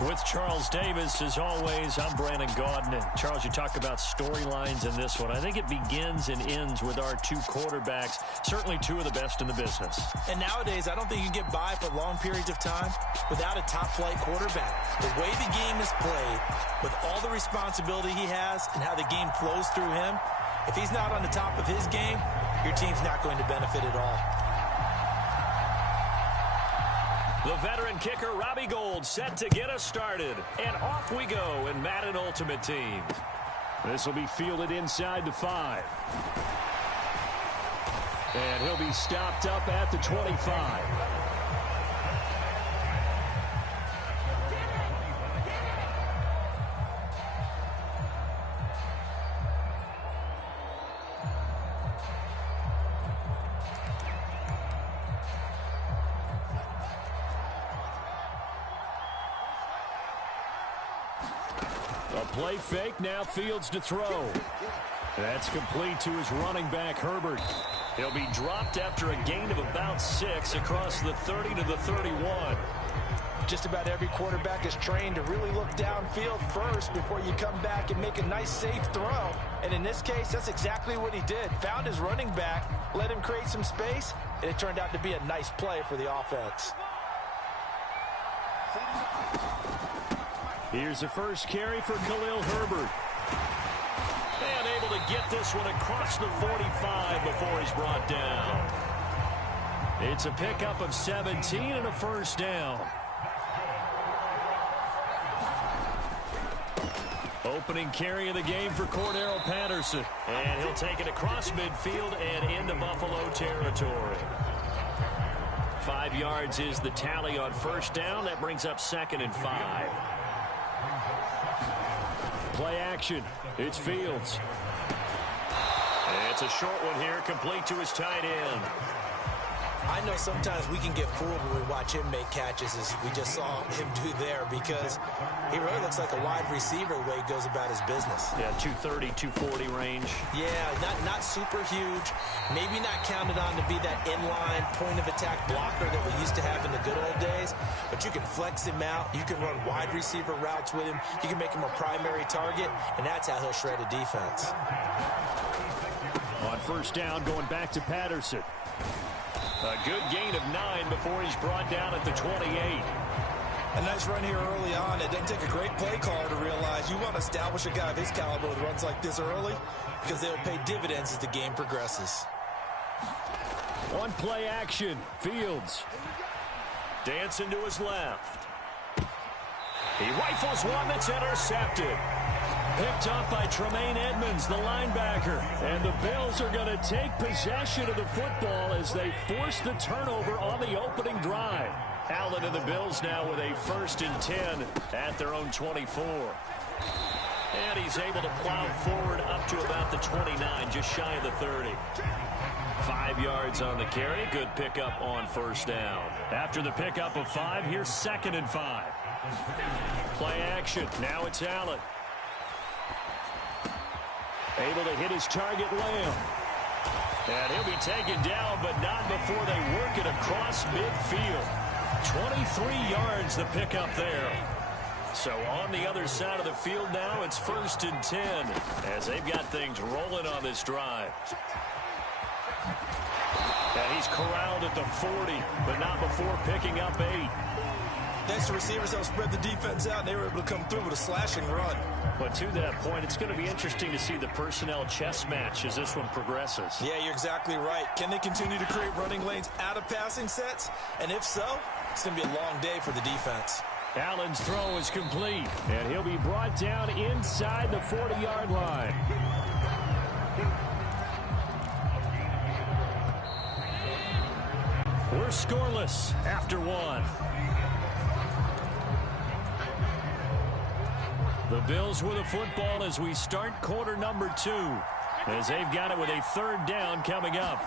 With Charles Davis, as always, I'm Brandon Gaudin. And Charles, you talk about storylines in this one. I think it begins and ends with our two quarterbacks, certainly two of the best in the business. And nowadays, I don't think you can get by for long periods of time without a top-flight quarterback. The way the game is played, with all the responsibility he has and how the game flows through him, if he's not on the top of his game, your team's not going to benefit at all. The veteran kicker, Robbie Gould, set to get us started. And off we go in Madden Ultimate Team. This will be fielded inside the 5. And he'll be stopped up at the 25. A play fake, now Fields to throw. That's complete to his running back, Herbert. He'll be dropped after a gain of about 6 across the 30 to the 31. Just about every quarterback is trained to really look downfield first before you come back and make a nice, safe throw. And in this case, that's exactly what he did. Found his running back, let him create some space, and it turned out to be a nice play for the offense. Here's the first carry for Khalil Herbert. And able to get this one across the 45 before he's brought down. It's a pickup of 17 and a first down. Opening carry of the game for Cordero Patterson. And he'll take it across midfield and into Buffalo territory. 5 yards is the tally on first down. That brings up 2nd and 5. Play action. It's Fields. And it's a short one here, complete to his tight end. I know sometimes we can get fooled when we watch him make catches, as we just saw him do there, because he really looks like a wide receiver the way he goes about his business. Yeah, 230, 240 range. Yeah, not super huge. Maybe not counted on to be that inline point-of-attack blocker that we used to have in the good old days, but you can flex him out. You can run wide receiver routes with him. You can make him a primary target, and that's how he'll shred a defense. On first down, going back to Patterson. A good gain of 9 before he's brought down at the 28. A nice run here early on. It doesn't take a great play caller to realize you want to establish a guy of his caliber with runs like this early, because they'll pay dividends as the game progresses. On play action, Fields. Dancing to his left. He rifles one that's intercepted. Picked off by Tremaine Edmonds, the linebacker. And the Bills are going to take possession of the football as they force the turnover on the opening drive. Allen and the Bills now with a 1st and 10 at their own 24. And he's able to plow forward up to about the 29, just shy of the 30. 5 yards on the carry. Good pickup on first down. After the pickup of 5, here's 2nd and 5. Play action. Now it's Allen. Able to hit his target, Lamb. And he'll be taken down, but not before they work it across midfield. 23 yards the pickup there. So on the other side of the field now, it's 1st and 10 as they've got things rolling on this drive. And he's corralled at the 40, but not before picking up 8. Thanks to receivers that spread the defense out, and they were able to come through with a slashing run. But to that point, it's going to be interesting to see the personnel chess match as this one progresses. Yeah, you're exactly right. Can they continue to create running lanes out of passing sets? And if so, it's going to be a long day for the defense. Allen's throw is complete, and he'll be brought down inside the 40-yard line. We're scoreless after 1. The Bills with the football as we start quarter number 2, as they've got it with a 3rd down coming up.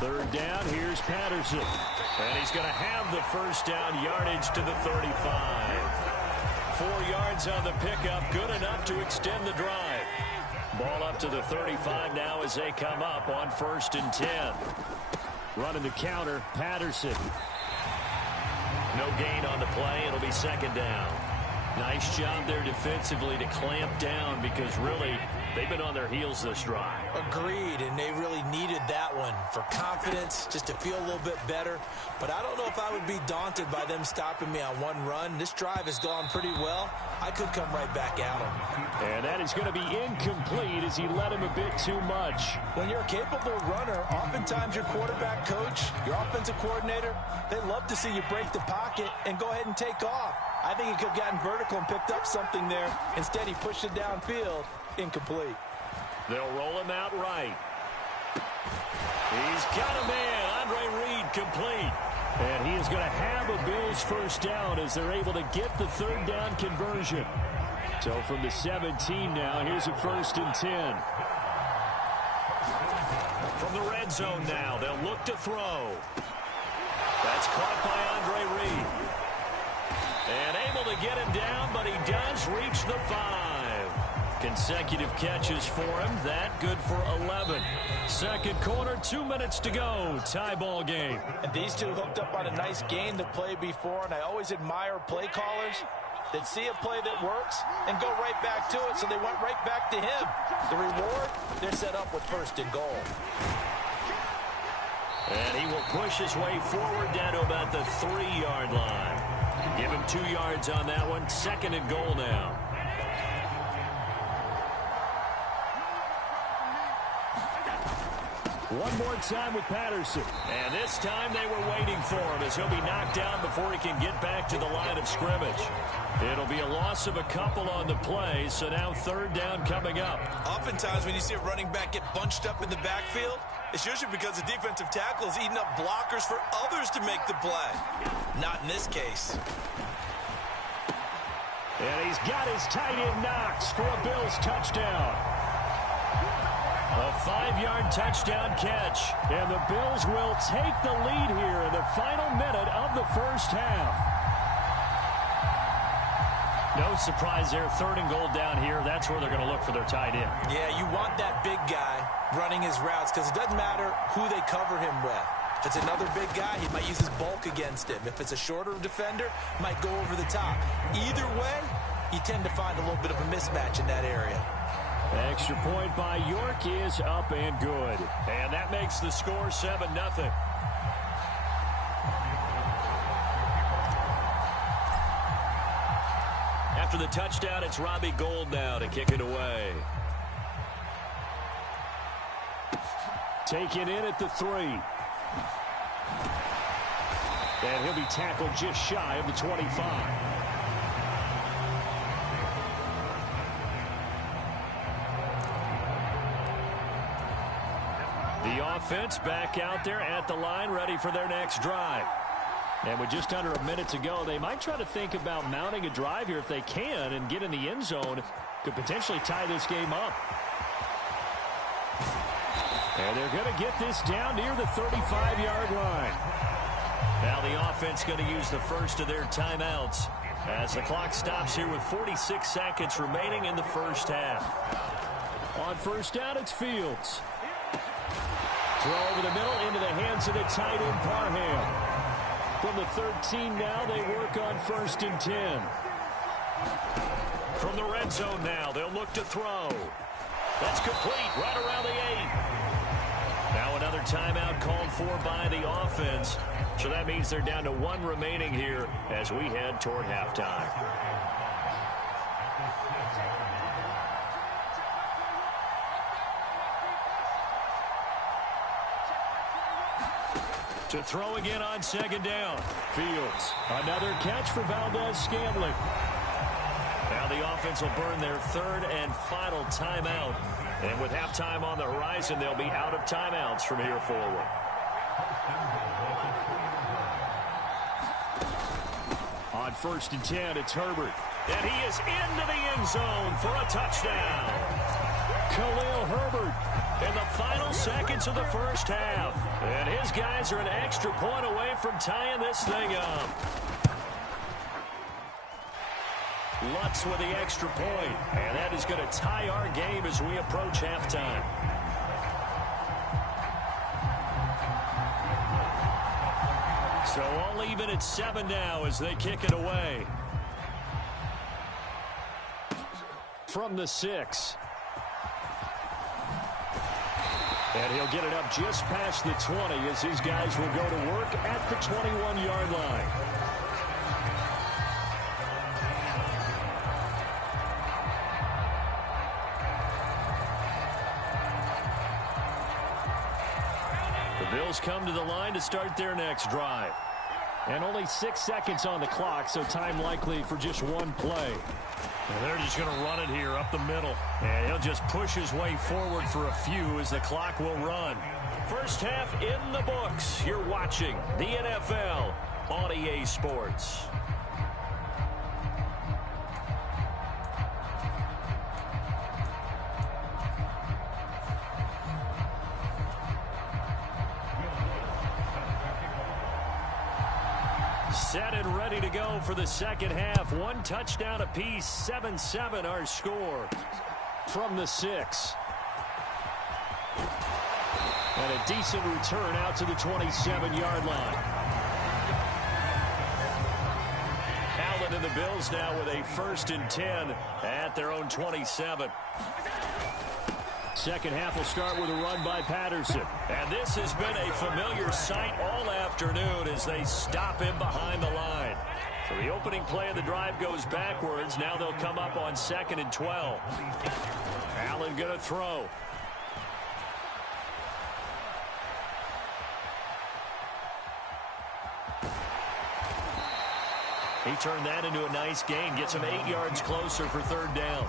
3rd down, here's Patterson. And he's going to have the first down, yardage to the 35. 4 yards on the pickup, good enough to extend the drive. Ball up to the 35 now as they come up on 1st and 10. Running the counter, Patterson. No gain on the play. It'll be second down. Nice job there defensively to clamp down because really they've been on their heels this drive. Agreed, and they really needed that one for confidence, just to feel a little bit better. But I don't know if I would be daunted by them stopping me on one run. This drive has gone pretty well. I could come right back at them. And that is going to be incomplete as he led him a bit too much. When you're a capable runner, oftentimes your quarterback coach, your offensive coordinator, they love to see you break the pocket and go ahead and take off. I think he could have gotten vertical and picked up something there. Instead, he pushed it downfield. Incomplete. They'll roll him out right. He's got a man. Andre Reed complete. And he is going to have a Bills first down as they're able to get the third down conversion. So from the 17 now, here's a 1st and 10. From the red zone now, they'll look to throw. That's caught by Andre Reed. And able to get him down, but he does reach the 5. Consecutive catches for him. That good for 11. Second quarter, 2 minutes to go. Tie ball game. And these two hooked up on a nice game to play before, and I always admire play callers that see a play that works and go right back to it, so they went right back to him. The reward, they're set up with 1st and goal. And he will push his way forward down to about the 3-yard line. Give him 2 yards on that one. 2nd and goal now. One more time with Patterson. And this time they were waiting for him as he'll be knocked down before he can get back to the line of scrimmage. It'll be a loss of a couple on the play, so now 3rd down coming up. Oftentimes when you see a running back get bunched up in the backfield, it's usually because the defensive tackle is eating up blockers for others to make the play. Not in this case. And he's got his tight end Knox for a Bills touchdown. A 5-yard touchdown catch. And the Bills will take the lead here in the final minute of the first half. No surprise there. 3rd and goal down here. That's where they're going to look for their tight end. Yeah, you want that big guy running his routes because it doesn't matter who they cover him with. If it's another big guy, he might use his bulk against him. If it's a shorter defender, might go over the top. Either way, you tend to find a little bit of a mismatch in that area. The extra point by York is up and good. And that makes the score 7-0. After the touchdown, it's Robbie Gould now to kick it away. Taken in at the 3. And he'll be tackled just shy of the 25. The offense back out there at the line, ready for their next drive. And with just under a minute to go, they might try to think about mounting a drive here if they can and get in the end zone. Could potentially tie this game up. And they're going to get this down near the 35-yard line. Now the offense going to use the first of their timeouts as the clock stops here with 46 seconds remaining in the first half. On first down, it's Fields. Throw over the middle into the hands of the tight end Parham. From the 13 now, they work on 1st and 10. From the red zone now, they'll look to throw. That's complete right around the 8. Now another timeout called for by the offense. So that means they're down to 1 remaining here as we head toward halftime. To throw again on 2nd down. Fields. Another catch for Valdez-Scantling. Now the offense will burn their 3rd and final timeout. And with halftime on the horizon, they'll be out of timeouts from here forward. On 1st and 10, it's Herbert. And he is into the end zone for a touchdown. Khalil Herbert in the final seconds of the first half. And his guys are an extra point away from tying this thing up. Lutz with the extra point. And that is going to tie our game as we approach halftime. So all even at 7 now as they kick it away. From the 6. And he'll get it up just past the 20 as his guys will go to work at the 21-yard line. The Bills come to the line to start their next drive. And only 6 seconds on the clock, so time likely for just one play. And they're just going to run it here up the middle. And he'll just push his way forward for a few as the clock will run. First half in the books. You're watching the NFL on EA Sports. Set and ready to go for the second half. One touchdown apiece. 7-7 our score. From the 6. And a decent return out to the 27-yard line. Allen and the Bills now with a 1st and 10 at their own 27. Second half will start with a run by Patterson. And this has been a familiar sight all afternoon as they stop him behind the line. So the opening play of the drive goes backwards. Now they'll come up on 2nd and 12. Allen going to throw. He turned that into a nice gain. Gets him 8 yards closer for 3rd down.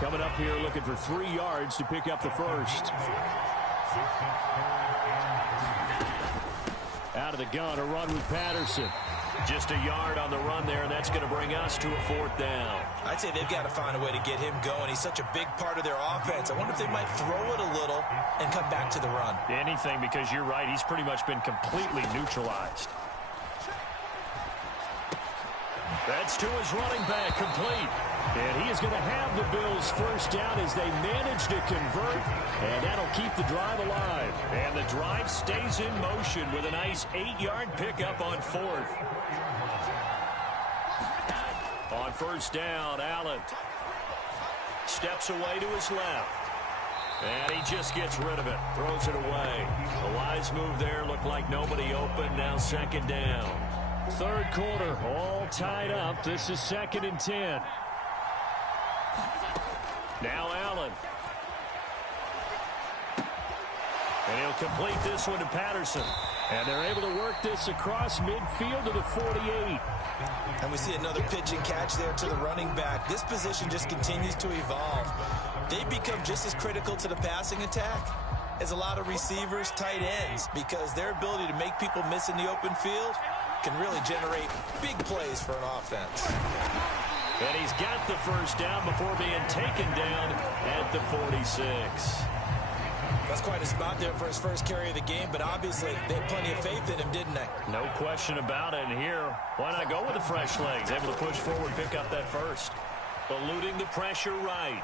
Coming up here looking for 3 yards to pick up the first. Out of the gun, a run with Patterson. Just a yard on the run there, and that's going to bring us to a 4th down. I'd say they've got to find a way to get him going. He's such a big part of their offense. I wonder if they might throw it a little and come back to the run. Anything, because you're right. He's pretty much been completely neutralized. That's to his running back, complete. And he is going to have the Bills' first down as they manage to convert, and that'll keep the drive alive. And the drive stays in motion with a nice 8-yard pickup on 4th. On 1st down, Allen steps away to his left. And he just gets rid of it, throws it away. A wise move there, looked like nobody open, now 2nd down. 3rd quarter, all tied up. This is 2nd and 10. Now Allen. And he'll complete this one to Patterson. And they're able to work this across midfield to the 48. And we see another pitch and catch there to the running back. This position just continues to evolve. They become just as critical to the passing attack as a lot of receivers, tight ends, because their ability to make people miss in the open field can really generate big plays for an offense. And he's got the first down before being taken down at the 46. That's quite a spot there for his first carry of the game, but obviously they had plenty of faith in him, didn't they? No question about it. And here, why not go with the fresh legs? Able to push forward, pick up that first. Eluding the pressure right.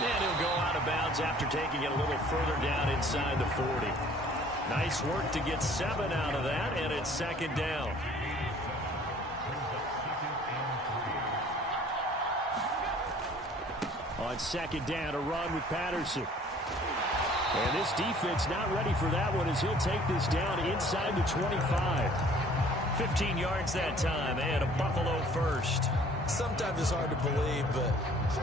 And he'll go out of bounds after taking it a little further down inside the 40. Nice work to get 7 out of that, and it's 2nd down. On 2nd down, a run with Patterson. And this defense not ready for that one as he'll take this down inside the 25. 15 yards that time, and a Buffalo first. Sometimes it's hard to believe, but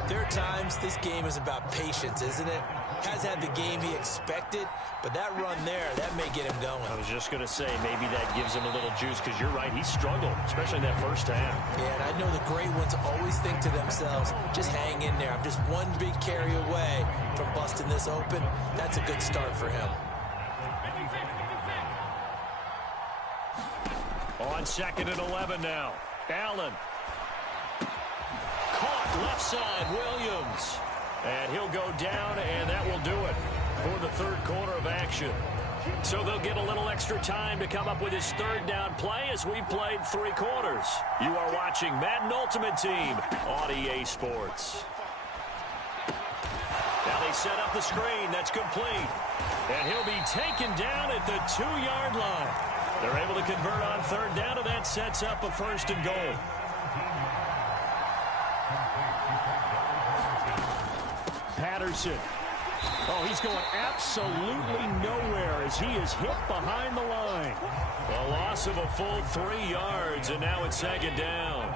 there are times this game is about patience, isn't it? Has had the game he expected, but that run there, that may get him going. I was just going to say, maybe that gives him a little juice, because you're right, he struggled, especially in that first half. Yeah, and I know the great ones always think to themselves, just hang in there. I'm just one big carry away from busting this open. That's a good start for him. On 2nd and 11 now. Allen. Caught left side, Williams. And he'll go down, and that will do it for the 3rd quarter of action. So they'll get a little extra time to come up with his 3rd down play as we've played 3 quarters. You are watching Madden Ultimate Team on EA Sports. Now they set up the screen. That's complete. And he'll be taken down at the 2-yard line. They're able to convert on third down, and that sets up a 1st and goal. Patterson. Oh, he's going absolutely nowhere as he is hit behind the line. A loss of a full 3 yards, and now it's 2nd down.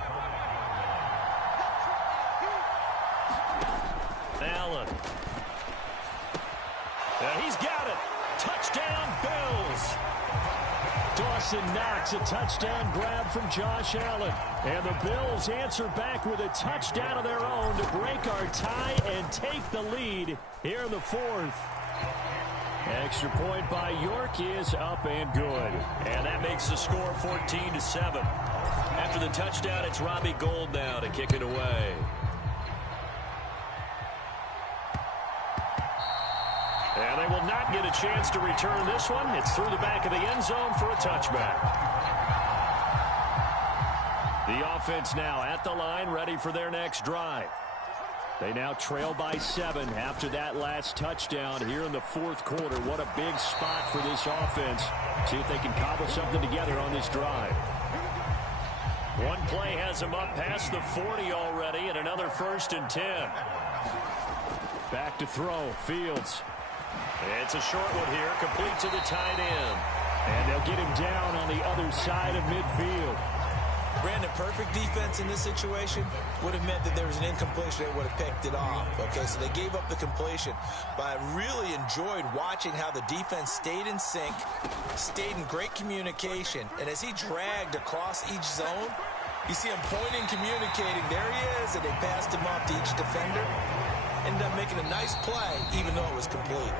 Allen. And he's got it. Touchdown, Bills. Dawson Knox, a touchdown grab from Josh Allen. And the Bills answer back with a touchdown of their own to break our tie and take the lead here in the 4th. Extra point by York is up and good. And that makes the score 14-7. After the touchdown, it's Robbie Gould now to kick it away. And they will not get a chance to return this one. It's through the back of the end zone for a touchback. The offense now at the line, ready for their next drive. They now trail by 7 after that last touchdown here in the 4th quarter. What a big spot for this offense. See if they can cobble something together on this drive. One play has them up past the 40 already, and another 1st and 10. Back to throw, Fields. It's a short one here, complete to the tight end. And they'll get him down on the other side of midfield. Brandon, perfect defense in this situation would have meant that there was an incompletion that would have picked it off. Okay, so they gave up the completion. But I really enjoyed watching how the defense stayed in sync, stayed in great communication. And as he dragged across each zone, you see him pointing, communicating. There he is, and they passed him off to each defender. Ended up making a nice play, even though it was complete.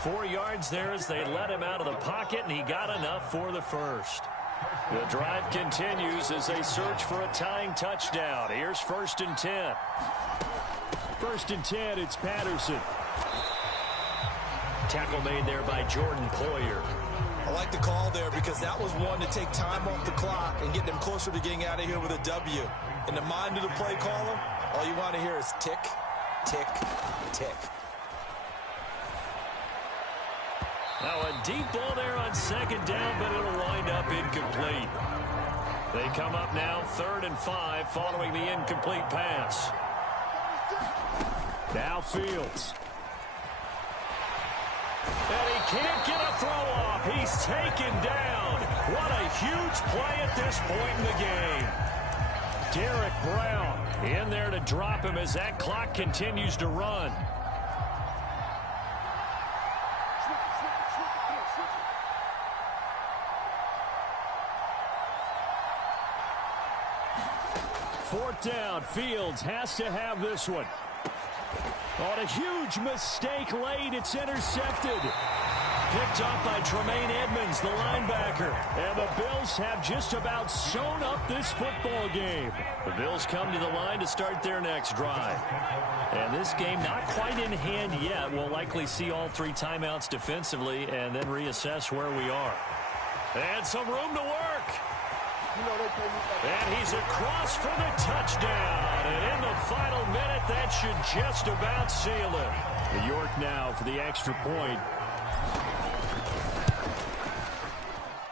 4 yards there as they let him out of the pocket, and he got enough for the 1st. The drive continues as they search for a tying touchdown. Here's 1st and 10. 1st and 10, it's Patterson. Tackle made there by Jordan Poyer. I like the call there because that was one to take time off the clock and get them closer to getting out of here with a W. In the mind of the play caller, all you want to hear is tick, tick, tick. Now a deep ball there on 2nd down, but it'll wind up incomplete. They come up now 3rd and 5 following the incomplete pass. Now Fields. And he can't get a throw off. He's taken down. What a huge play at this point in the game. Derek Brown in there to drop him as that clock continues to run. Fourth down, Fields has to have this one. On a huge mistake late, it's intercepted. Picked up by Tremaine Edmonds, the linebacker. And the Bills have just about sewn up this football game. The Bills come to the line to start their next drive. And this game not quite in hand yet. We'll likely see all 3 timeouts defensively and then reassess where we are. And some room to work. And he's across for the touchdown. And in the final minute, that should just about seal it. New York now for the extra point.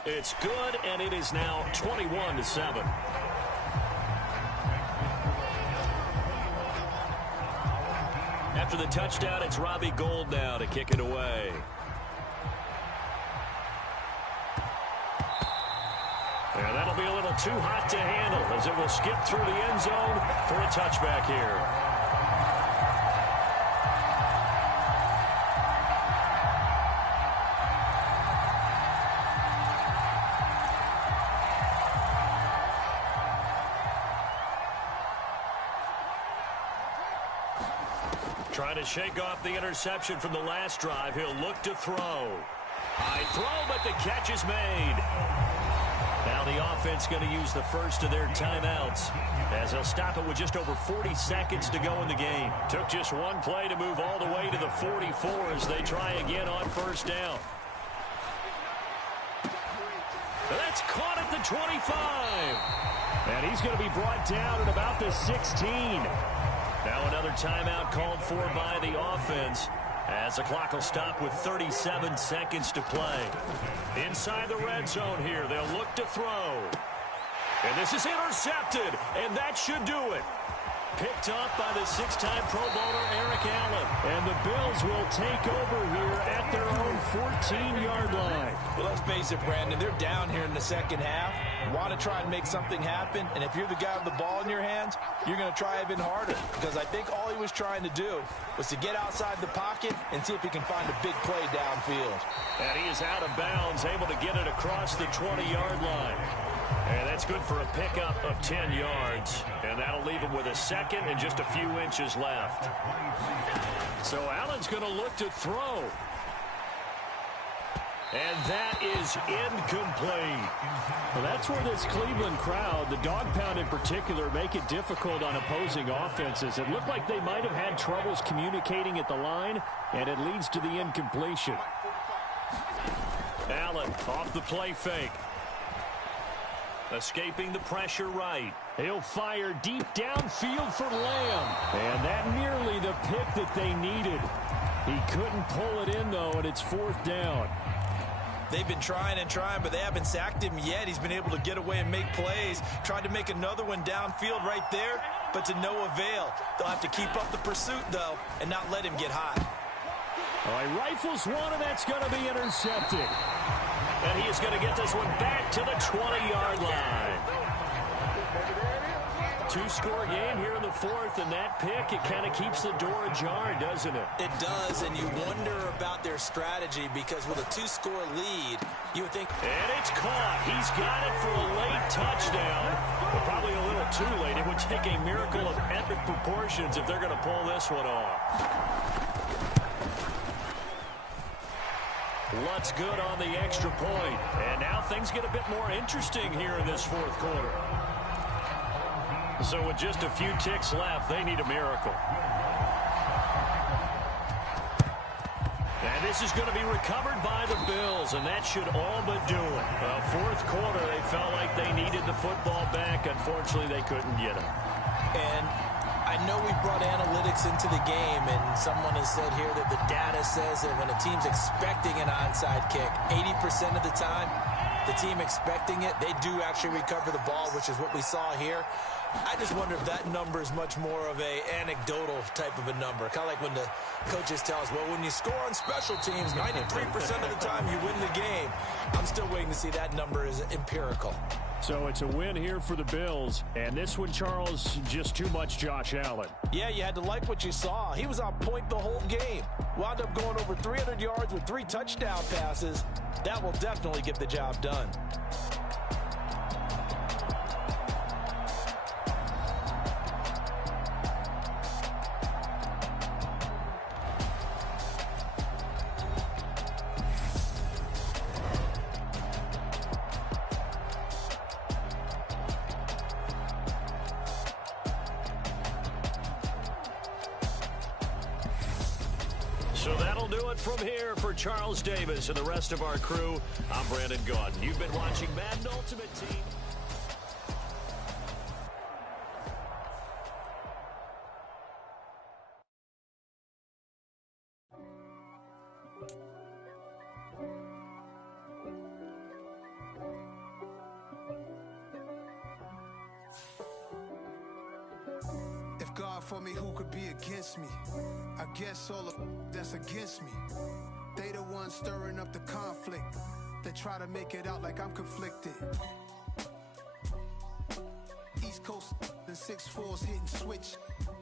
It's good, and it is now 21-7. After the touchdown, it's Robbie Gould now to kick it away. And that'll be a little too hot to handle as it will skip through the end zone for a touchback here. Trying to shake off the interception from the last drive. He'll look to throw. High throw, but the catch is made. Now the offense going to use the first of their timeouts as they'll stop it with just over 40 seconds to go in the game. Took just one play to move all the way to the 44 as they try again on first down. That's caught at the 25. And he's going to be brought down at about the 16. Now another timeout called for by the offense As the clock will stop with 37 seconds to play. Inside the red zone here, they'll look to throw. And this is intercepted, and that should do it. Picked up by the six-time Pro Bowler Eric Allen. And the Bills will take over here at their own 14-yard line. Well, let's face it, Brandon, they're down here in the second half. Want to try and make something happen, and if you're the guy with the ball in your hands, you're going to try even harder, because I think all he was trying to do was to get outside the pocket and see if he can find a big play downfield. And he is out of bounds, able to get it across the 20-yard line. And that's good for a pickup of 10 yards. And that'll leave him with a second and just a few inches left. So Allen's going to look to throw. And that is incomplete. Well, that's where this Cleveland crowd, the dog pound in particular, make it difficult on opposing offenses. It looked like they might have had troubles communicating at the line, and it leads to the incompletion. Allen off the play fake. Escaping the pressure right. He'll fire deep downfield for Lamb. And that nearly the pick that they needed. He couldn't pull it in, though, and it's fourth down. They've been trying and trying, but they haven't sacked him yet. He's been able to get away and make plays. Tried to make another one downfield right there, but to no avail. They'll have to keep up the pursuit, though, and not let him get hot. All right, rifles one, and that's going to be intercepted. And he is going to get this one back to the 20-yard line. Two-score game here in the fourth, and that pick, it kind of keeps the door ajar, doesn't it? It does, and you wonder about their strategy, because with a two-score lead, you would think... And it's caught. He's got it for a late touchdown. But probably a little too late. It would take a miracle of epic proportions if they're going to pull this one off. What's good on the extra point. And now things get a bit more interesting here in this fourth quarter. So with just a few ticks left, they need a miracle. And this is going to be recovered by the Bills, and that should all but do it. Fourth quarter, they felt like they needed the football back. Unfortunately, they couldn't get it. And I know we brought analytics into the game, and someone has said here that the data says that when a team's expecting an onside kick, 80% of the time, the team expecting it, they do actually recover the ball, which is what we saw here. I just wonder if that number is much more of a anecdotal type of a number. Kind of like when the coaches tell us, well, when you score on special teams, 93% of the time you win the game. I'm still waiting to see that number is empirical. So it's a win here for the Bills. And this one, Charles, just too much Josh Allen. Yeah, you had to like what you saw. He was on point the whole game. Wound up going over 300 yards with 3 touchdown passes. That will definitely get the job done. So that'll do it from here for Charles Davis and the rest of our crew. I'm Brandon Gaudin. You've been watching Madden Ultimate Team. If God for me, who could be against me? I guess all of that's against me. They the ones stirring up the conflict. They try to make it out like I'm conflicted. East Coast and 6'4's hitting switch.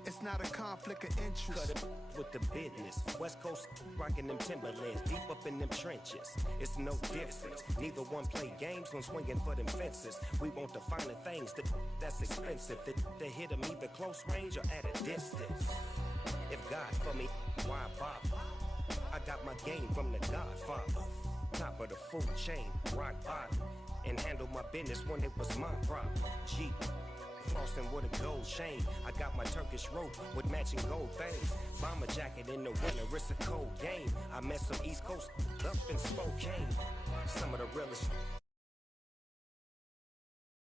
It's not a conflict of interest. Cut it with the business. West Coast rocking them Timberlands, deep up in them trenches. It's no difference. Neither one play games when swinging for them fences. We want the finer things that's expensive. To hit them either close range or at a distance. If God for me, why bother? I got my game from the Godfather. Top of the food chain, rock bottom. And handle my business when it was my problem. G. Flossing with a gold chain. I got my Turkish rope with matching gold things. Bomber jacket in the winter, it's a cold game. I met some East Coast up in Spokane. Some of the realest